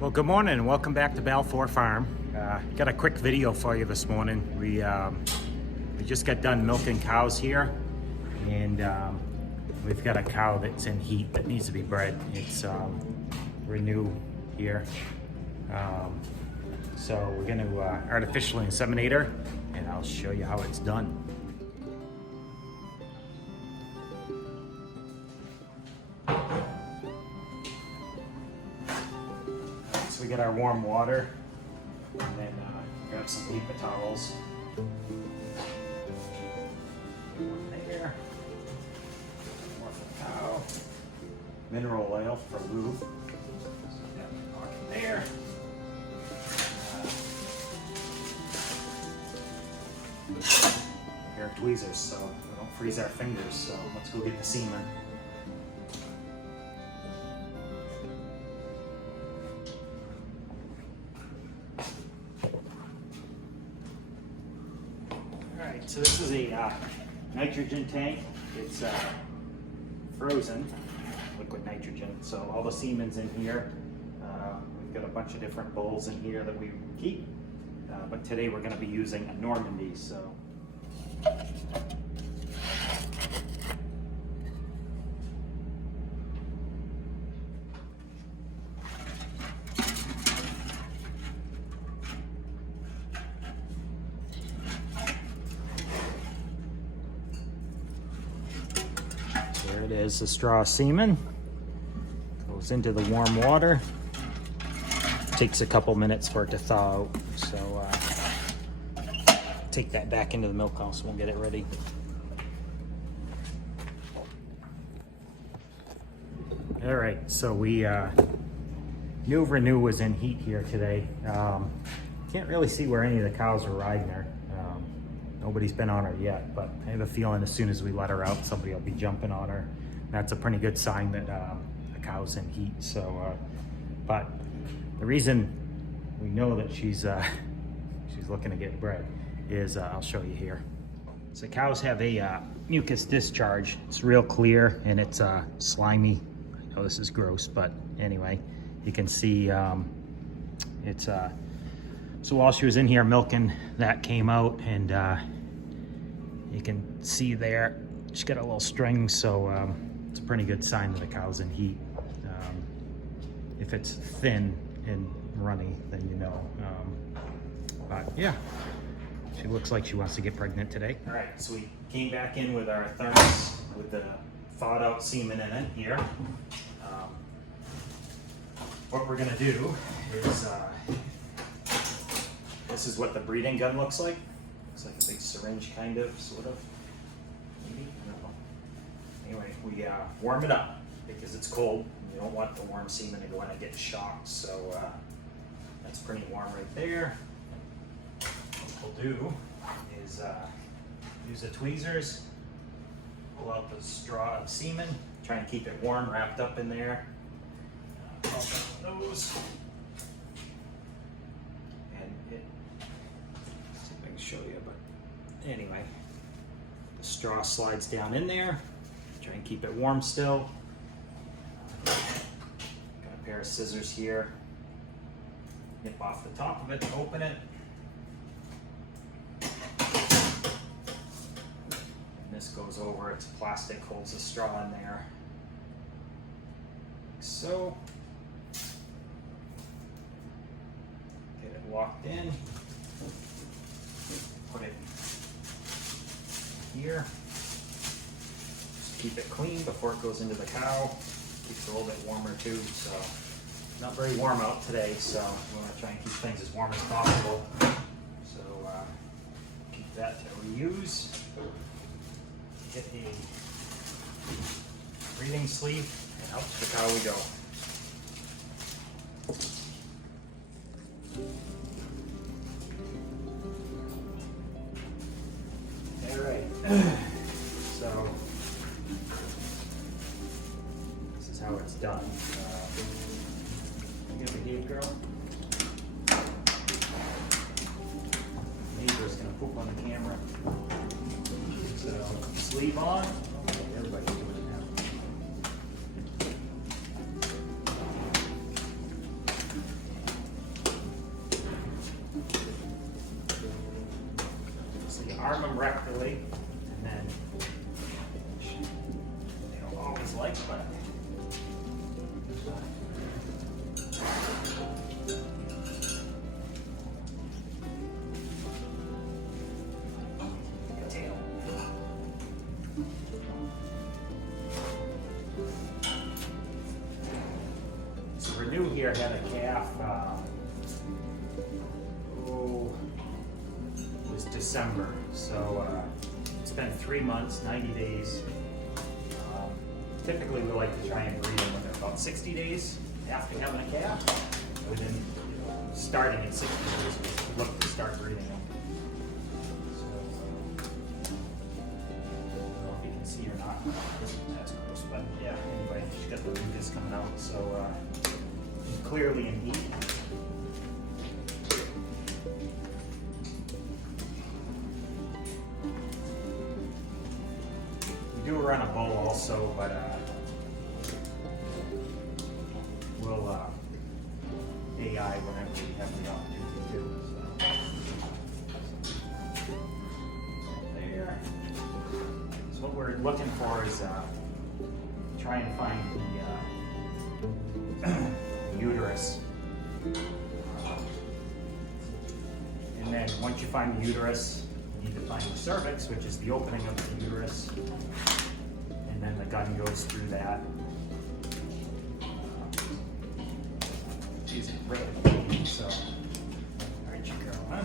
Well, good morning and welcome back to Balfour Farm. Got a quick video for you this morning. We just got done milking cows here, and we've got a cow that's in heat that needs to be bred. It's Renew here. So we're going to artificially inseminate her, and I'll show you how it's done. So we get our warm water, and then grab some paper towels. One there. More for the cow. Mineral oil for lube. So we got the pocket there. Pair of tweezers so we don't freeze our fingers. So let's go get the semen. Alright, so this is a nitrogen tank. It's frozen, liquid nitrogen. So all the semen's in here. We've got a bunch of different bowls in here that we keep. But today we're going to be using a Normandy. So there it is, the straw semen goes into the warm water. Takes a couple minutes for it to thaw out, so take that back into the milk house. We'll get it ready. All right, so we knew Renew was in heat here today. Can't really see where any of the cows are riding her. Nobody's been on her yet, but I have a feeling as soon as we let her out, somebody will be jumping on her. That's a pretty good sign that the cow's in heat. So, but the reason we know that she's looking to get bred is I'll show you here. So cows have a mucus discharge. It's real clear and it's slimy. I know this is gross, but anyway, you can see it's so while she was in here milking, that came out, and you can see there she's got a little string, so it's a pretty good sign that the cow's in heat. If it's thin and runny, then you know. But yeah, she looks like she wants to get pregnant today. All right, so we came back in with our thermos with the thawed out semen in it here. What we're gonna do is, this is what the breeding gun looks like. Looks like a big syringe, kind of, sort of. Maybe, I don't know. Anyway, we warm it up because it's cold. You don't want the warm semen to go in and get shocked, so that's pretty warm right there. What we'll do is use the tweezers, pull out the straw of semen, try and keep it warm, wrapped up in there. Pop out those. And it, see if I can show you, but anyway, the straw slides down in there. Try and keep it warm still. Got a pair of scissors here. Nip off the top of it to open it. And this goes over, it's plastic, holds the straw in there. Like so. Get it locked in. Put it here. Just keep it clean before it goes into the cow. Keeps it a little bit warmer too, so not very warm out today, so we want to try and keep things as warm as possible. So keep that to reuse. Get a breathing sleeve and out to the cow we go. All right, so this is how it's done. You gonna behave, girl? Neighbor's gonna poop on the camera. So sleeve on. Okay, everybody's doing it now. arm them rectally, and then they don't always like, but tail. So Renew here had a calf. It was December, so it's been 3 months, 90 days. Typically, we like to try and breed them when they're about 60 days after having a calf. Within starting at 60 days, we look to start breeding them. So, I don't know if you can see or not. That's gross, but yeah. Anyway, she's got the mucus coming out, so clearly in heat. We do run a bull also, but we'll AI whenever we have the opportunity to. So. There. So what we're looking for is try and find the uterus. And then once you find the uterus, you need to find the cervix, which is the opening of the uterus. And then the gun goes through that. She's really clean, so aren't you, girl, huh?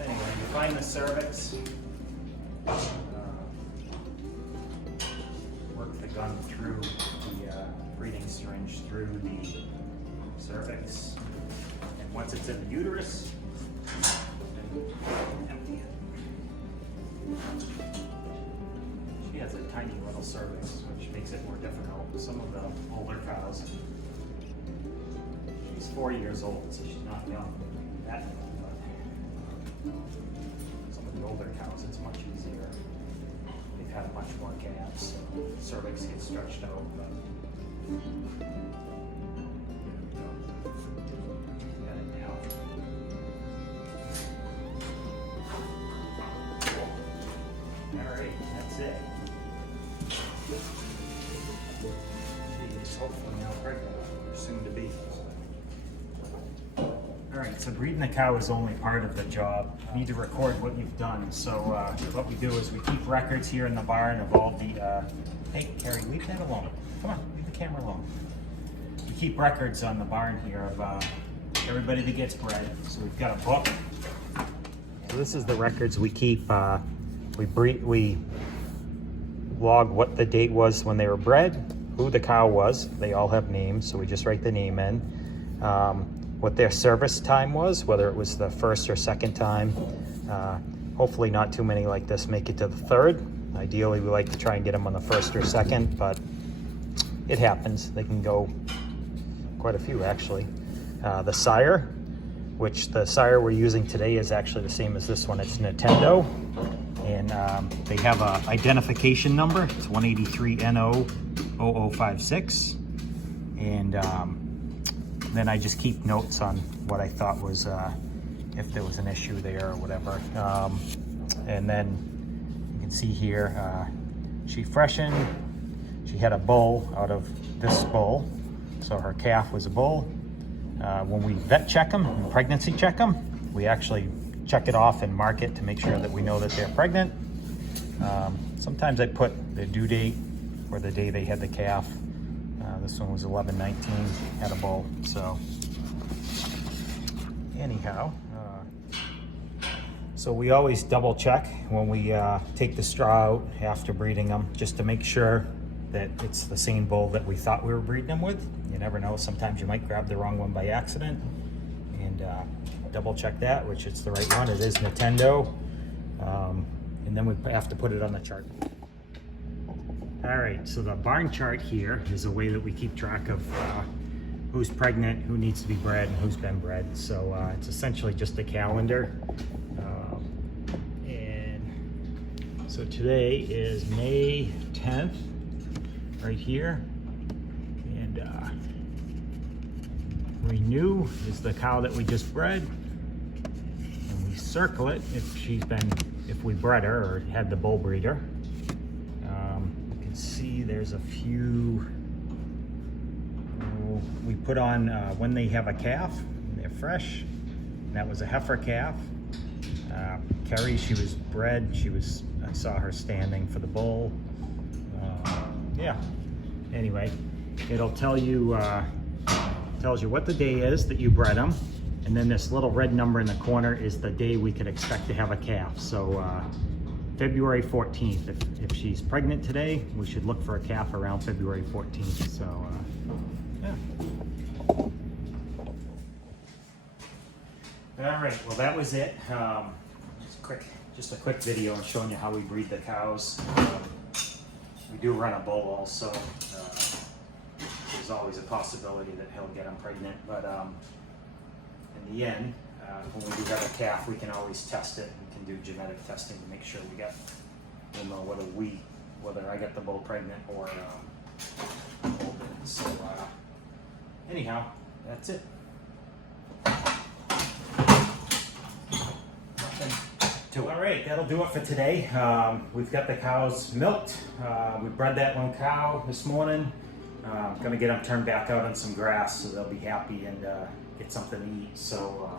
Anyway, you find the cervix. Work the gun through the breeding syringe through the cervix. And once it's in the uterus, empty it. She has a tiny little cervix, which makes it more difficult. Some of the older cows, she's 4 years old, so she's not young, that young, but some of the older cows, it's much easier. They've had much more calves, so the cervix gets stretched out. But got it now. All right, that's it. She's hopefully now pregnant, or soon to be. All right, so breeding the cow is only part of the job. You need to record what you've done. So what we do is we keep records here in the barn of all the, hey, Carrie, leave that alone. Come on, leave the camera alone. We keep records on the barn here of everybody that gets bred. So we've got a book. So this is the records we keep. We log what the date was when they were bred, who the cow was. They all have names, so we just write the name in. What their service time was, whether it was the first or second time. Hopefully not too many like this make it to the third. Ideally, we like to try and get them on the first or second, but it happens. They can go quite a few, actually. The sire, which the sire we're using today is actually the same as this one. It's Nintendo, and they have a identification number. It's 183NO0056, and then I just keep notes on what I thought was if there was an issue there or whatever. And then you can see here, she freshened. She had a bull out of this bull, so her calf was a bull. When we vet check them and pregnancy check them, we actually check it off and mark it to make sure that we know that they're pregnant. Sometimes I put the due date or the day they had the calf. This one was 11/19, had a bull. So anyhow, so we always double check when we take the straw out after breeding them, just to make sure that it's the same bull that we thought we were breeding them with. You never know, sometimes you might grab the wrong one by accident, and double check that, which it's the right one. It is Nintendo, and then we have to put it on the chart. All right, so the barn chart here is a way that we keep track of who's pregnant, who needs to be bred, and who's been bred. So it's essentially just a calendar. And so today is May 10th, right here. And Renew is the cow that we just bred. And we circle it if we bred her or had the bull breeder. You can see there's a few we put on when they have a calf, they're fresh. And that was a heifer calf. Kerry, she was bred. I saw her standing for the bull. Yeah. Anyway, it'll tell you tells you what the day is that you bred them, and then this little red number in the corner is the day we could expect to have a calf. So February 14th. If she's pregnant today, we should look for a calf around February 14th. So yeah. All right, well that was it. Just a quick video showing you how we breed the cows. We do run a bull also. There's always a possibility that he'll get them pregnant, but in the end, when we do have a calf, we can always test it. We can do genetic testing to make sure we'll know whether I get the bull pregnant or the bull didn't. So anyhow, that's it. All right, that'll do it for today. We've got the cows milked. We bred that one cow this morning. Gonna get them turned back out on some grass so they'll be happy and get something to eat. So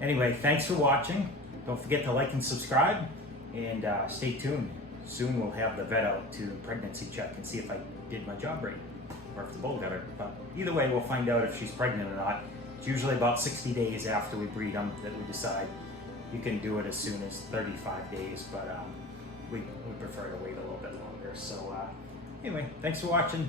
anyway, thanks for watching. Don't forget to like and subscribe, and stay tuned. Soon we'll have the vet out to pregnancy check and see if I did my job right or if the bull got her. But either way, we'll find out if she's pregnant or not. It's usually about 60 days after we breed them that we decide. You can do it as soon as 35 days, but we prefer to wait a little bit longer. So anyway, thanks for watching.